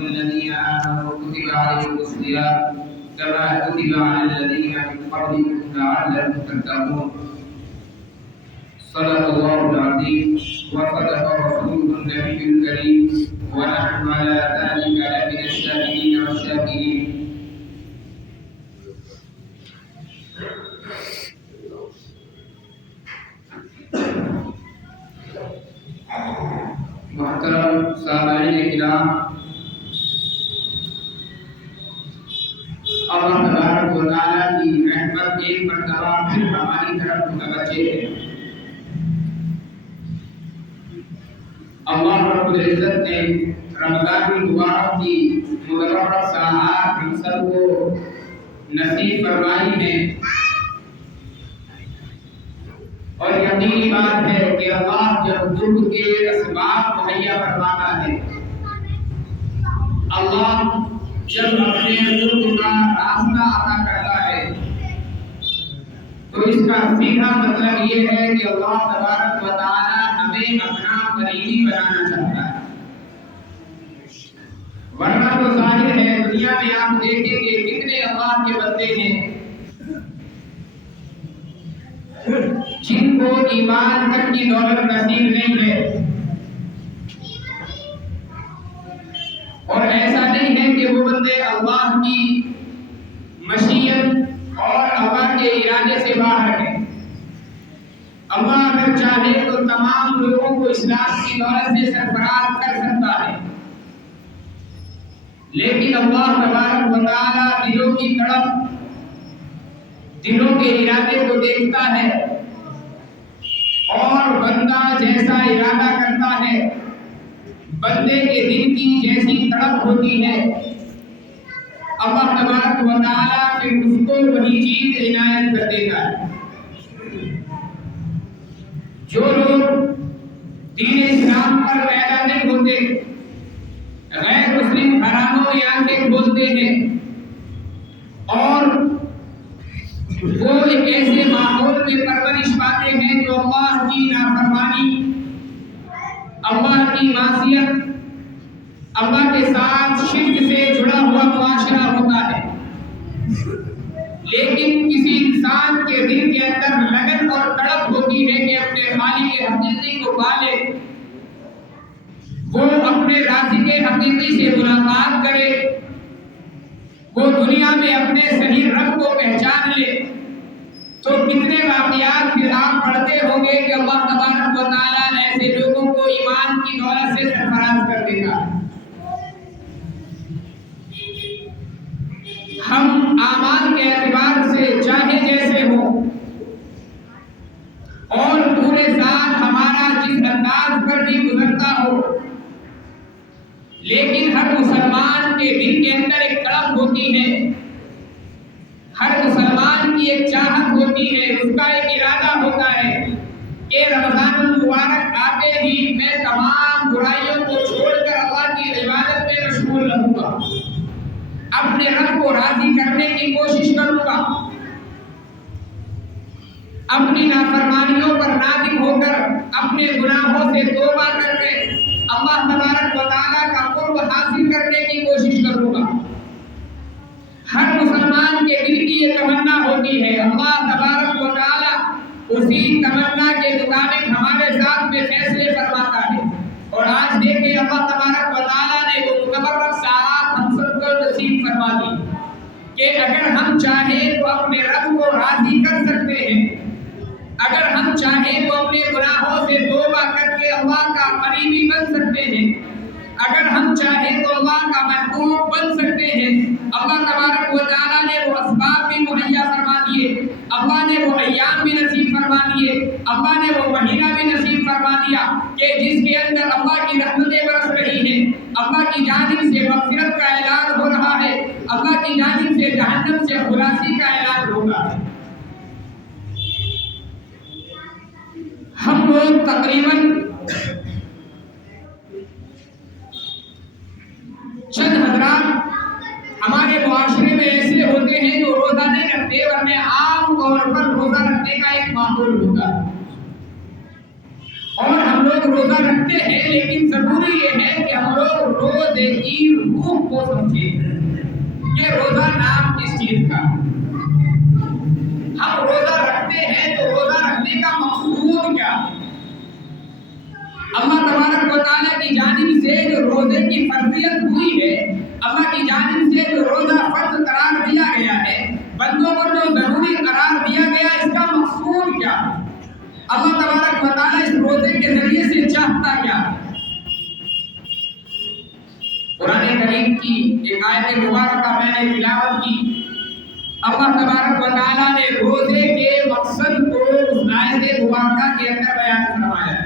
الذين آمنوا كتب عليكم الصيام كما كتب على الذين من قبلكم لعلكم تتقون. صدق الله العظيم وصدق رسوله النبي الكريم ونحن على ذلك لمن الشاهدين والشاكرين. محترم سامعین کرام، اللہ تبارک و تعالیٰ کی رحمت ایک مرتبہ پھر ہماری طرف متوجہ ہے۔ اللہ رب العزت نے رمضان المبارک کی مبارک ساعات ہم سب کو نصیب فرمائی ہے، اور یقینی بات ہے کہ اللہ جب ظلم کے اسباب مہیا فرماتا ہے، اللہ جب اپنے ظلم کا راستہ عطا کرتا ہے، تو اس کا سیدھا مطلب یہ ہے کہ اللہ تبارک و تعالی ہمیں اپنا قریبی بنانا چاہتا ہے۔ ورنہ تو ظاہر ہے دنیا میں آپ دیکھیں گے کتنے اللہ کے بندے ہیں جن کو ایمان تک کی دولت نصیب نہیں ہے، اور ایسا نہیں ہے کہ وہ بندے اللہ کی مشیت اور اللہ کے ارادے سے باہر ہیں۔ اللہ اگر چاہے تو تمام لوگوں کو اسلام کی دولت سے سرفراز کر سکتا ہے، لیکن اللہ تبارک و تعالی دلوں کی تڑپ، دلوں کے ارادے کو دیکھتا ہے، اور بندہ جیسا ارادہ کرتا ہے، بندے کے دل کی جیسی تڑپ ہوتی ہے، اللہ تبارک و تعالیٰ پھر اس کو وہی چیز عنایت کر دیتا ہے۔ جو لوگ دین اسلام پر پیدا نہیں ہوتے، غیر مسلم حراموں میں آنکھیں کھولتے ہیں، اور وہ ایک ایسے ماحول میں پرورش پاتے ہیں جو اللہ کی نافرمانی، اللہ کی معصیت، اللہ کے ساتھ شرک سے جڑا ہوا معاشرہ ہوتا ہے، لیکن کسی انسان کے دل کے اندر لگن اور تڑپ ہوتی ہے کہ اپنے خالق حقیقی کو پالے، وہ اپنے رازق حقیقی سے ملاقات کرے، وہ دنیا میں اپنے صحیح رب کو پہچان لے، تو کتنے واقعات پھر آپ پڑھتے ہوں گے کہ اللہ تبارک و تعالیٰ ایسے لوگوں کو ایمان کی دولت سے سرفراز کر دے گا۔ ہم اعمال کے اعتبار سے چاہے جیسے ہو، اور پورے سال ہمارا جس انداز پر بھی گزرتا ہو، لیکن ہر مسلمان کے دل کے اندر ایک تڑپ ہوتی ہے، ہر مسلمان کی ایک چاہت ہوتی ہے، اس کا ایک ارادہ ہوتا ہے کہ رمضان المبارک آتے ہی میں تمام برائیوں کو چھوڑ کر اللہ کی عبادت میں مشغول رہوں گا، اپنے رب کو راضی کرنے کی کوشش کروں گا، اپنی نافرمانیوں پر نادم ہو کر اپنے گناہوں سے توبہ کر کے اللہ تبارک و تعالیٰ کا قرب حاصل کرنے کی کوشش کروں گا۔ ہر مسلمان کے دل کی یہ تمنا ہوتی ہے، اللہ تبارک و تعالیٰ اسی تمنا کے مطابق ہمارے ساتھ میں فیصلے فرماتا ہے، اور آج دیکھیں اللہ تبارک و تعالیٰ نے وہ متبرک ساعات ہم سب کو نصیب فرما دی کہ اگر ہم چاہیں تو اپنے رب کو راضی کر سکتے ہیں، اگر ہم چاہیں تو اپنے گناہوں سے توبہ کر کے اللہ کا قریبی بن سکتے ہیں، اگر ہم چاہیں تو اللہ کا محبوب بن سکتے ہیں۔ اللہ تبارک و تعالیٰ نے وہ اسباب بھی مہیا فرما دیے، اللہ نے وہ ایام بھی نصیب فرما دیے، اللہ نے وہ مہینہ بھی نصیب فرما دیا کہ جس کے اندر اللہ کی رحمتیں برس رہی ہیں، اللہ کی جانب سے مغفرت کا اعلان ہو رہا ہے، اللہ کی جانب سے جہنم سے خلاصی کا اعلان ہوگا۔ ہم لوگ تقریباً چند حضرات ہمارے معاشرے میں ایسے ہوتے ہیں جو روزہ نہیں رکھتے، ورنہ عام طور پر روزہ رکھنے کا ایک ماحول ہوتا ہے، اور ہم لوگ روزہ رکھتے ہیں، لیکن ضروری یہ ہے کہ ہم لوگ روزے کی روح کو سمجھیں کہ روزہ نام کس چیز کا۔ ہم روزہ رکھتے ہیں تو روزہ رکھنے کا مقصود کیا؟ اللہ تبارک و تعالیٰ کی جانب سے جو روزے کی فرضیت ہوئی ہے، اللہ کی جانب سے جو روزہ فرض قرار دیا گیا ہے، بندوں کو جو ضروری قرار دیا گیا، اس کا مقصود کیا؟ اللہ تبارک و تعالیٰ اس روزے کے ذریعے سے چاہتا کیا؟ قرآن کریم کی ایک آیت مبارکہ میں نے تلاوت کی۔ اللہ تبارک و تعالیٰ نے روزے کے مقصد کو اس آیت مبارکہ کے اندر بیان فرمایا۔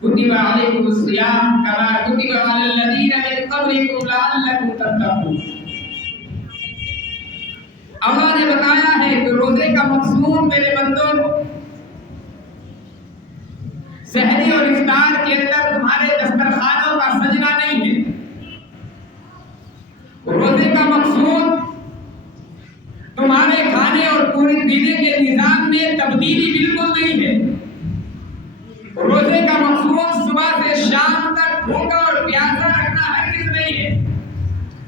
کتب علیکم الصیام کما کتب علی الذین من قبلکم لعلکم تتقون۔ اللہ نے بتایا ہے کہ روزے کا مقصود میرے بندوں سحری اور افطار کے اندر تمہارے دسترخوانوں کا سجنا نہیں ہے۔ روزے کا مقصود تمہارے کھانے اور پینے کے نظام میں تبدیلی بالکل نہیں ہے۔ روزے کا مقصود صبح سے شام تک بھوکا اور پیاسا رکھنا ہرگز نہیں ہے۔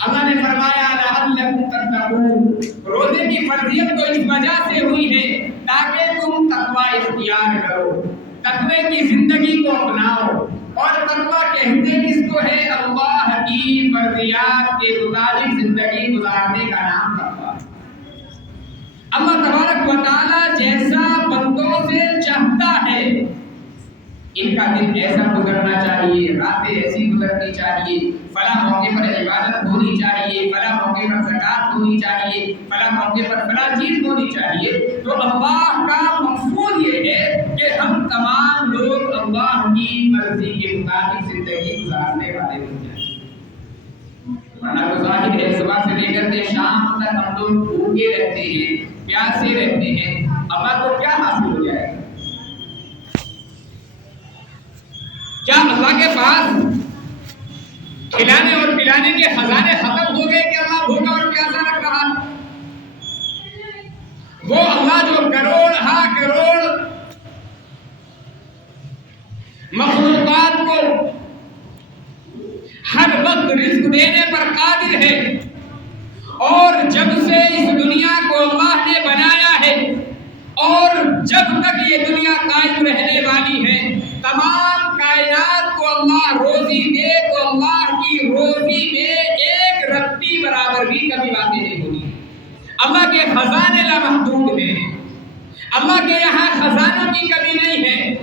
اللہ نے فرمایا لعلکم تتقون، روزے کی فرضیت تو اس وجہ سے ہوئی ہے تاکہ تم تقوی اختیار کرو، تقوی کی زندگی کو اپناؤ۔ اور تقوی کہتے کس کو ہے؟ اللہ کی فرضیات کے مطابق زندگی گزارنے کا نام تقوی۔ اللہ تبارک و تعالیٰ جیسا بندوں سے چاہتا ہے، ان کا دن ایسا گزرنا چاہیے، راتیں ایسی گزرنی چاہیے، فلاں موقع پر عبادت ہونی چاہیے، فلاں موقع پر زکوٰۃ ہونی چاہیے، فلاں موقع پر فلاں چیز ہونی چاہیے۔ تو اللہ کا مقصود یہ ہے کہ ہم تمام لوگ اللہ کی مرضی کے مطابق زندگی گزارنے والے ہو جائیں۔ ورنہ تو ظاہر ہے صبح سے لے کر کے شام تک ہم لوگ بھوکے رہتے ہیں، پیاسے رہتے ہیں، اللہ کو کیا حاصل ہو جائے گا؟ کیا اللہ کے پاس کھلانے اور پلانے کے خزانے ختم ہو گئے کہ اللہ بھوکا اور پیاسا رکھ رہا؟ وہ اللہ جو کروڑ ہا کروڑ مخلوقات کو ہر وقت رزق دینے پر قادر ہے، اور جب سے اس دنیا کو اللہ نے بنایا ہے اور جب تک یہ دنیا قائم رہنے والی ہے، تمام کائنات کو اللہ روزی دے تو اللہ کی روزی میں ایک رتی برابر بھی کمی واقع نہیں ہوگی۔ اللہ کے خزانے لامحدود ہیں، اللہ کے یہاں خزانوں کی کمی نہیں ہے،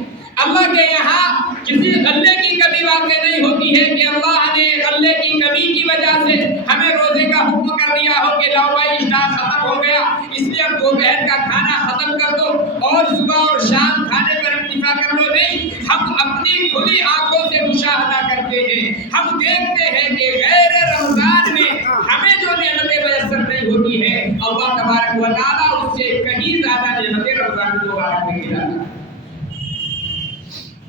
اللہ کے یہاں کسی غلے کی کمی واقع نہیں ہوتی ہے کہ اللہ نے غلے کی کمی کی وجہ سے ہمیں روزے کا حکم کر دیا ہو کہ لاؤ بھائی اشتہا ختم ہو گیا، اس لیے اب دوپہر کا کھانا ختم کر دو اور صبح اور شام کھانے پر اکتفا کر لو۔ نہیں، ہم اپنی کھلی آنکھوں سے مشاہدہ کرتے ہیں، ہم دیکھتے ہیں کہ غیر رمضان میں ہمیں جو نعمتیں میسر نہیں ہوتی ہے، اللہ تبارک و تعالیٰ اس سے کہیں زیادہ نعمتیں رمضان مبارک میں کھلاتا ہے۔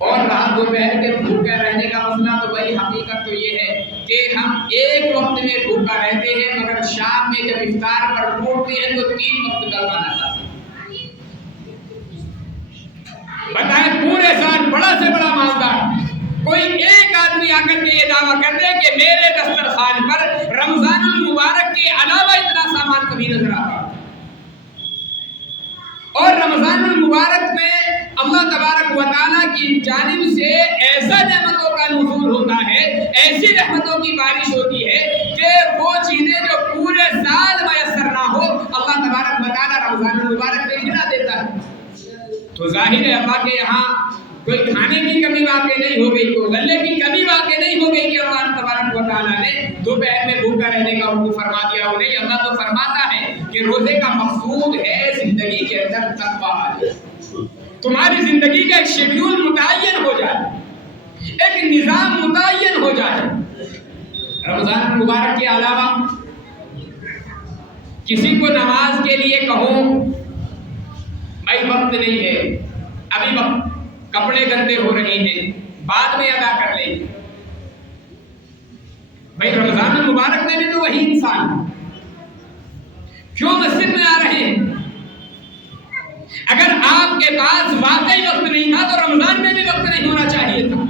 اور رات دوپہر کے بھوکے رہنے کا مسئلہ تو بھائی حقیقت تو یہ ہے کہ ہم ایک وقت میں بھوکا رہتے ہیں، مگر شام میں جب افطار پر موڑتے ہیں تو 3 وقت کا کھانا کھاتے ہیں۔ بتائیں پورے سال بڑا سے بڑا مالدار کوئی ایک آدمی آ کر کے یہ دعویٰ کر دے کہ میرے دسترخوان پر رمضان المبارک کے علاوہ اتنا سامان کبھی نظر آتا۔ اور رمضان المبارک میں اللہ تبارک و تعالیٰ کی جانب سے ایسا نعمتوں کا نزول ہوتا ہے، ایسی رحمتوں کی بارش ہوتی ہے کہ وہ چیزیں جو پورے سال میسر نہ ہو، اللہ تبارک و تعالیٰ رمضان المبارک میں کھلا دیتا ہے۔ تو ظاہر ہے اللہ کے یہاں کوئی کھانے کی کمی واقع نہیں ہو گئی، کوئی غلے کی کمی واقع نہیں ہو گئی کہ اللہ تبارک و تعالیٰ نے دوپہر میں بھوکا رہنے کا حکم فرما دیا ہو۔ نہیں، اللہ تو فرماتا ہے کہ روزے کا مقصود ہے زندگی کے اندر تقویٰ آ جائے، تمہاری زندگی کا ایک شیڈیول متعین ہو جائے، ایک نظام متعین ہو جائے۔ رمضان المبارک کے علاوہ کسی کو نماز کے لیے کہو بھائی وقت نہیں ہے، ابھی وقت، کپڑے گندے ہو رہے ہیں، بعد میں ادا کر لیں۔ بھائی رمضان المبارک میں بھی تو وہی انسان کیوں مسجد میں آ رہے ہیں؟ اگر آپ کے پاس واقعی وقت نہیں تھا تو رمضان میں بھی وقت نہیں ہونا چاہیے تھا،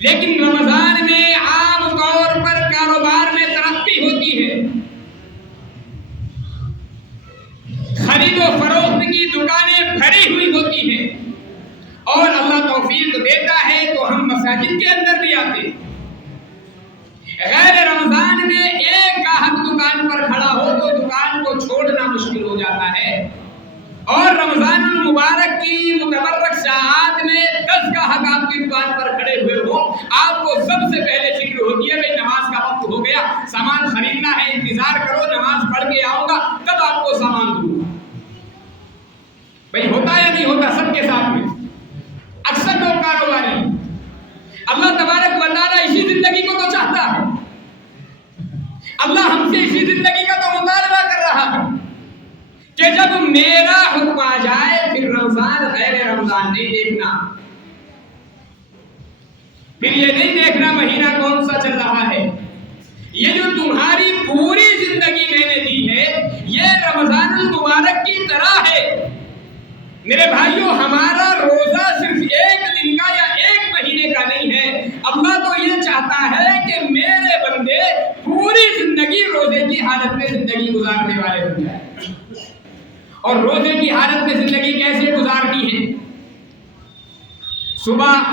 لیکن رمضان میں عام طور پر کاروبار میں ترقی ہوتی ہے، خرید و فروخت کی دکانیں بھری ہوئی ہوتی ہیں، اور اللہ توفیق دیتا ہے تو ہم مساجد کے اندر بھی آتے ہیں۔ غیر رمضان میں ایک گاہک دکان پر کھڑا ہو تو دکان کو چھوڑنا مشکل ہو جاتا ہے، اور رمضان المبارک کی متبرک ساعات میں 10 گاہک آپ کی دکان پر کھڑے ہوئے ہو، آپ کو سب سے پہلے فکر ہوتی ہے بھائی نماز کا وقت ہو گیا، سامان خریدنا ہے، انتظار کرو، نماز پڑھ کے آؤں گا تب آپ کو سامان دوں۔ بھائی ہوتا یا نہیں ہوتا سب کے ساتھ میں؟ اکثر لوگ کاروباری، اللہ تبارک و تعالیٰ اسی زندگی کو تو چاہتا ہے، اللہ ہم سے اسی زندگی کا تو مطالبہ کر رہا ہے کہ جب میرا حکم آ جائے پھر رمضان غیر رمضان نہیں دیکھنا، پھر یہ نہیں دیکھنا مہینہ کون سا چل رہا ہے، یہ جو تمہاری پوری زندگی میں نے دی ہے یہ رمضان المبارک کی طرح ہے۔ میرے بھائیوں، ہمارا روزہ صرف ایک دن کا یا ایک مہینے کا نہیں ہے، اللہ تو یہ چاہتا ہے کہ میرے بندے پوری زندگی روزے کی حالت میں زندگی گزارنے والے بن جائیں۔ اور روزے کی حالت میں زندگی کیسے گزارنی ہے؟ صبح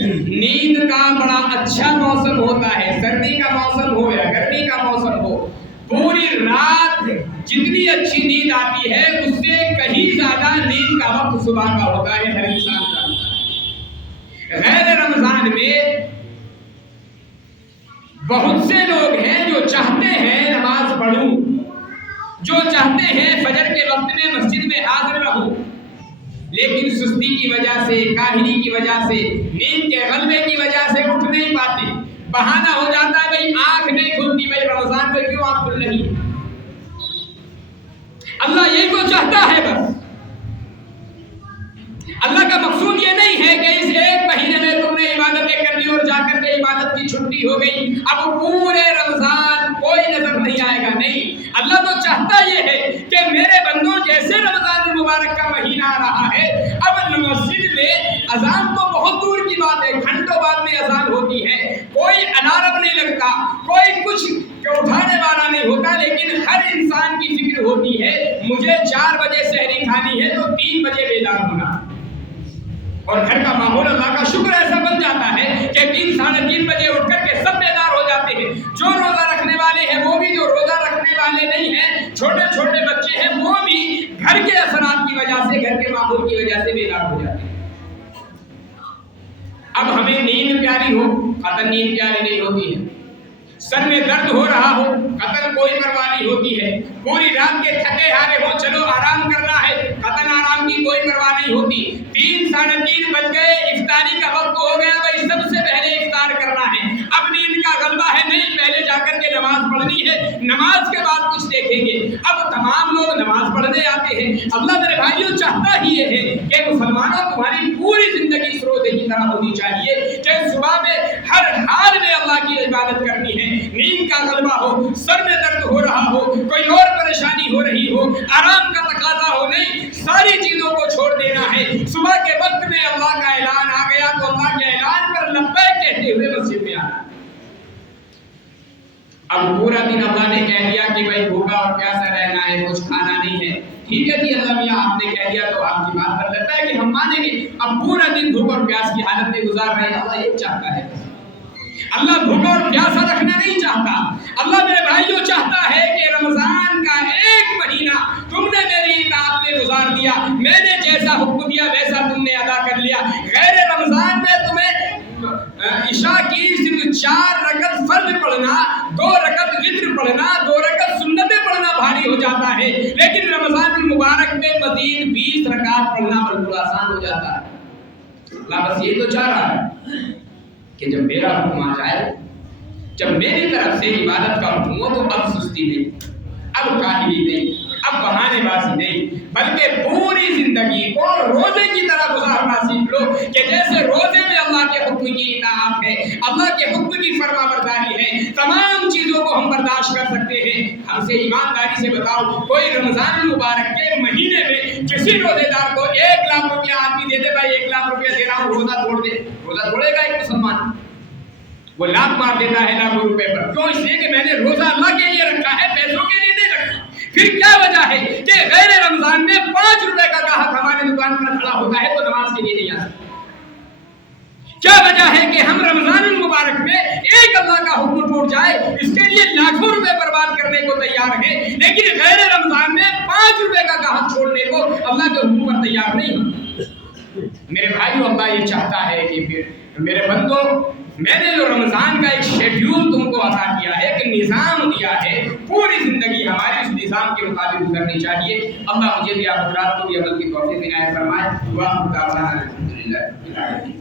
نیند کا بڑا اچھا موسم ہوتا ہے، سردی کا موسم ہو یا گرمی کا موسم ہو، پوری رات جتنی اچھی نیند آتی ہے اس سے کہیں زیادہ نیند کا وقت صبح کا ہوتا ہے، ہر انسان کا ہوتا ہے۔ غیر رمضان میں بہت سے لوگ ہیں جو چاہتے ہیں نماز پڑھوں، جو چاہتے ہیں فجر کے وقت میں مسجد میں حاضر رہوں، لیکن سستی کی وجہ سے، کاہلی کی وجہ سے، نیند کے غلبے کی وجہ سے اٹھ نہیں پاتے، بہانہ ہو جاتا ہے بھائی آنکھ نہیں کھلتی، بھائی رمضان میں کیوں آنکھ کھل رہی ہے؟ اللہ یہی تو چاہتا ہے بس۔ اللہ کا مقصود یہ نہیں ہے کہ اس ایک مہینے میں تم نے عبادتیں کر لی اور جا کر کے عبادت کی چھٹی ہو گئی، اب پورے رمضان کوئی نظر نہیں آئے گا، نہیں۔ اللہ تو چاہتا یہ ہے کہ میرے بندوں جیسے رمضان المبارک کا مہینہ آ رہا ہے، اب مسجد میں اذان تو بہت دور کی بات ہے، گھنٹوں بعد میں اذان ہوتی ہے، کوئی الارم نہیں لگتا، کوئی کچھ اٹھانے والا نہیں ہوتا، لیکن ہر انسان کی فکر ہوتی ہے مجھے 4 بجے سحری کھانی ہے تو 3 بجے بیدار ہونا، اور گھر کا ماحول اللہ کا شکر ایسا بن جاتا ہے کہ 3 ساڑھے 3 بجے اٹھ کر کے سب بیدار ہو جاتے ہیں، جو روزہ رکھنے والے ہیں وہ بھی، جو روزہ رکھنے والے نہیں ہیں، چھوٹے چھوٹے بچے ہیں وہ بھی گھر کے اثرات کی وجہ سے، گھر کے ماحول کی وجہ سے بیدار ہو جاتے ہیں۔ اب ہمیں نیند پیاری ہو، قطعاً نیند پیاری نہیں ہوتی ہے، سر میں درد ہو رہا ہو، قطعاً کوئی پرواہ نہیں ہوتی ہے، پوری رات کے تھکے ہارے ہو، چلو آرام کرنا ہے، قطعاً آرام کی کوئی پرواہ نہیں ہوتی، 3 ساڑھے 3 بج گئے، افطاری کا وقت ہو گیا، بھائی سب سے پہلے افطار کرنا ہے، اب نیند کا غلبہ ہے، نہیں پہلے جا کر کے نماز پڑھنی ہے، نماز کے بعد کچھ دیکھیں گے۔ اب تمام لوگ نماز پڑھنے آتے ہیں۔ اللہ میرے بھائیوں چاہتا ہی یہ ہے کہ مسلمانوں تمہاری پوری زندگی اس روزے کی طرح ہونی چاہیے کہ صبح میں ہر حال میں اللہ کی عبادت کرنی ہے، نیند کا غلبہ ہو، سر میں درد ہو رہا ہو، کوئی اور پریشانی ہو رہی ہو، آرام کا تقاضا ہو، نہیں، ساری چیزوں کو چھوڑ دینا ہے۔ صبح کے وقت میں اللہ کا اعلان آ گیا تو اللہ کے اعلان پر لبیک کہتے ہوئے مسجد میں آنا۔ اب پورا دن اللہ نے کہہ دیا کہ بھائی بھوکا اور پیاسا رہنا ہے، کچھ کھانا نہیں ہے، ٹھیک ہے جی اللہ میاں آپ نے کہہ دیا تو آپ کی بات پر لگتا ہے کہ ہم مانیں گے، اب پورا دن بھوک اور پیاس کی حالت میں گزار رہے ہیں، اللہ یہ چاہتا ہے۔ اللہ بھوکا اور پیاسا رکھنا نہیں چاہتا، اللہ میرے بھائیوں چاہتا ہے کہ رمضان کا ایک مہینہ تم نے میری اطاعت میں گزار دیا، میں نے جیسا حکم دیا ویسا تم نے ادا کر لیا۔ غیر رمضان میں تمہیں عشاء کی صرف 4 رکعت فرض پڑھنا، 2 رکعت وتر پڑھنا، 2 رکعت سنتیں پڑھنا بھاری ہو جاتا ہے، لیکن رمضان المبارک میں مزید 20 رکعت پڑھنا بالکل آسان ہو جاتا ہے۔ اللہ بس یہ تو چاہ رہا ہے کہ جب میرا حکم آ جائے، جب میری طرف سے عبادت کا حکم ہو تو اب سستی نہیں، اب کاہلی نہیں، اب بہانے بازی نہیں، بلکہ پوری زندگی کو روزے کی طرح گزارنا سیکھ لو کہ جیسے روزے میں اللہ کے حکم کی اطاعت ہے، اللہ کے حکم کی فرما برداری ہے، تمام چیزوں کو ہم ہم برداشت کر سکتے ہیں. ہم سے ایمانداری سے بتاؤ کوئی رمضان المبارک کے مہینے میں کسی روزے دار کو 1 لاکھ روپیہ آدمی دے دے بھائی 1 لاکھ روپیہ دے رہا ہوں روزہ توڑ دے, روزہ توڑے گا ایک مسلمان؟ وہ لاکھ مار دیتا ہے لاکھوں روپے پر. کیوں؟ اس لیے کہ میں نے روزہ اللہ کے لیے رکھا ہے, پیسوں کے لیے نہیں رکھا. پھر کیا وجہ ہے کہ غیر رمضان میں 5 روپے کا گاہک ہماری دکان پر کھڑا ہوتا ہے تو نماز کے لیے نہیں آتا؟ کیا وجہ ہے کہ ہم رمضان المبارک میں ایک اللہ کا حکم ٹوٹ جائے اس کے لیے لاکھوں روپے برباد کرنے کو تیار ہیں, لیکن غیر رمضان میں 5 روپے کا گاہک چھوڑنے کو اللہ کے حکم پر تیار نہیں ہوں؟ میرے بھائیو, اللہ یہ چاہتا ہے کہ میرے بندو, میں نے جو رمضان کا ایک شیڈیول تم کو عطا کیا ہے, ایک نظام دیا ہے, پوری زندگی ہماری اس نظام کے مطابق گزرنی چاہیے. اللہ مجھے بھی آپ حضرات کو بھی عمل کی توفیق عنایت فرمائے. دعا الحمدللہ.